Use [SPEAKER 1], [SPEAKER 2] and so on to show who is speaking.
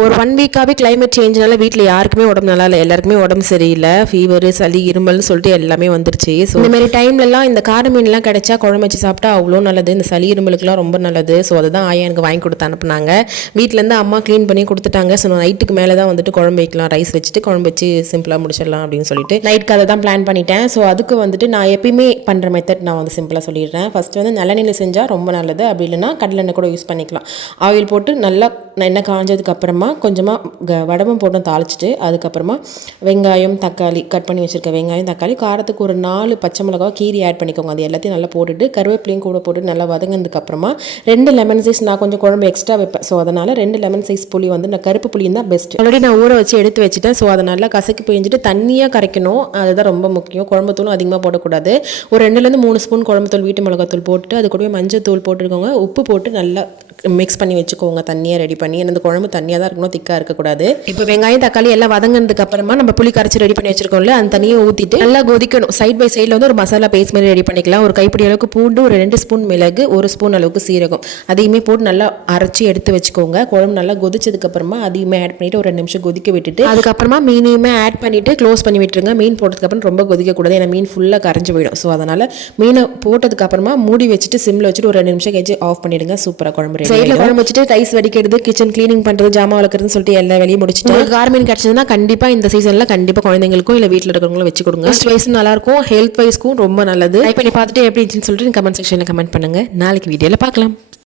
[SPEAKER 1] ஒரு one வீக்காகவே climate சேஞ்ச்னால வீட்டில் யாருக்குமே உடம்பு நல்லா இல்லை. எல்லாருக்குமே உடம்பு சரியில்லை. ஃபீவர் சளி இருமல்னு சொல்லிட்டு எல்லாமே வந்துருச்சு. ஸோ இந்த மாதிரி டைம்லலாம் இந்த கார மீன்லாம் கிடைச்சா குழம்பு வச்சு சாப்பிட்டா அவ்வளோ நல்லது. இந்த சளி இருமலுக்குலாம் ரொம்ப நல்லது. ஸோ அதை தான் ஆயா எனக்கு வாங்கி கொடுத்து அனுப்புனாங்க. வீட்டிலேருந்து அம்மா க்ளீன் பண்ணி கொடுத்துட்டாங்க. ஸோ நைட்டுக்கு மேலே தான் வந்துட்டு குழம்பு வைக்கலாம். ரைஸ் வச்சுட்டு குழம்பு வச்சு சிம்பிளாக முடிச்சிடலாம் அப்படின்னு சொல்லிட்டு நைட்டுக்கு அதை தான் பிளான் பண்ணிட்டேன். ஸோ அதுக்கு வந்துட்டு நான் எப்பயுமே பண்ணுற மெத்தட் நான் வந்து சிம்பிளாக சொல்லிடுறேன். ஃபஸ்ட்டு வந்து நல்லெண்ணெயில் செஞ்சால் ரொம்ப நல்லது. அப்படி இல்லைன்னா கடலெண்ணெய் கூட யூஸ் பண்ணிக்கலாம். ஆயில் போட்டு நல்லா எண்ணெய் காஞ்சதுக்கு அப்புறமா கொஞ்சமாக வடமும் போட்டு தாளிச்சிட்டு அதுக்கப்புறமா வெங்காயம் தக்காளி கட் பண்ணி வச்சுருக்க வெங்காயம் தக்காளி காரத்துக்கு ஒரு நாலு பச்சை மிளகா கீரி ஆட் பண்ணிக்கோங்க. அது எல்லாத்தையும் நல்லா போட்டுட்டு கருவேப்பிலையும் கூட போட்டு நல்லா வதங்கினதுக்கு அப்புறமா ரெண்டு லெமன் சைஸ் நான் கொஞ்சம் குழம்பு எக்ஸ்ட்ரா வைப்பேன். ஸோ அதனால் ரெண்டு லெமன் சைஸ் புளி வந்து நான் கருப்பு புளியும் தான் பெஸ்ட் ஆல்ரெடி நான் ஊற வச்சு எடுத்து வச்சுட்டேன். ஸோ அதை நல்லா கசக்கி பிழிஞ்சிட்டு தண்ணியாக கரைக்கணும். அதுதான் ரொம்ப முக்கியம். குழம்பு தூளும் அதிகமாக போடக்கூடாது. ஒரு ரெண்டுலேருந்து மூணு ஸ்பூன் குழம்பு தூள் வீட்டு மிளகாத்தூள் போட்டுட்டு அது கூடவே மஞ்சள் தூள் போட்டுருக்கோங்க உப்பு போட்டு நல்லா மிக்ஸ் பண்ணி வச்சுக்கோங்க. தண்ணியை ரெடி பண்ணி. அந்த குழம்பு தண்ணியாக தான் இருக்கணும். திக்காக இருக்கக்கூடாது. இப்போ வெங்காயம் தக்காளி எல்லாம் வதங்கினதுக்கு அப்புறமா நம்ம புளி கரைச்சி ரெடி பண்ணி வச்சிருக்கோம்ல அந்த தண்ணியை ஊற்றிட்டு நல்லா கொதிக்கணும். சைட் பை சைடில் வந்து ஒரு மசாலா பேஸ்ட் மாதிரி ரெடி பண்ணிக்கலாம். ஒரு கைப்பிடி அளவுக்கு பூண்டு ஒரு ரெண்டு ஸ்பூன் மிளகு ஒரு ஸ்பூன் அளவுக்கு சீரகம். அதையுமே போட்டு நல்லா அரைச்சி எடுத்து வச்சுக்கோங்க. குழம்பு நல்லா கொதிச்சதுக்கு அப்புறமா அதையுமே ஆட் பண்ணிட்டு ஒரு ரெண்டு நிமிஷம் கொதிக்க விட்டுட்டு அதுக்கப்புறமா மீனையுமே ஆட் பண்ணிட்டு க்ளோஸ் பண்ணி விட்டுருங்க. மீன் போட்டதுக்கப்புறம் ரொம்ப கொதிக்கக்கூடாது. ஏன்னா மீன் ஃபுல்லாக கரைஞ்சி போயிடும். ஸோ அதனால் மீனை போட்டதுக்கு அப்புறமா மூடி வச்சுட்டு சிம்மில் வச்சுட்டு ஒரு ரெண்டு நிமிஷம் கழிச்சு ஆஃப் பண்ணிடுங்க. சூப்பராக குழம்பு சைடில் குழம்பு வச்சுட்டு ரைஸ் வடிக்கிறது கிச்சன் க்ளீனிங் பண்ணுறது ஜாமான் வளர்க்குறதுன்னு சொல்லிட்டு எல்லா வேலையும் முடிச்சுட்டு உங்களுக்கு கார் மீன் கிடச்சதுன்னா கண்டிப்பாக இந்த சீசனில் கண்டிப்பாக குழந்தைங்களுக்கும் இல்லை வீட்டில் இருக்கிறவங்களும் வச்சு கொடுங்க. ஃபஸ்ட் வைஸ் நல்லாயிருக்கும். ஹெல்த் வைஸ்க்கும் ரொம்ப நல்லது. ட்ரை பண்ணி பார்த்துட்டு எப்படி இருந்துச்சுன்னு சொல்லிட்டு கமெண்ட் செக்ஷனில் கமெண்ட் பண்ணுங்கள் நாளைக்கு வீடியோவில் பார்க்கலாம்.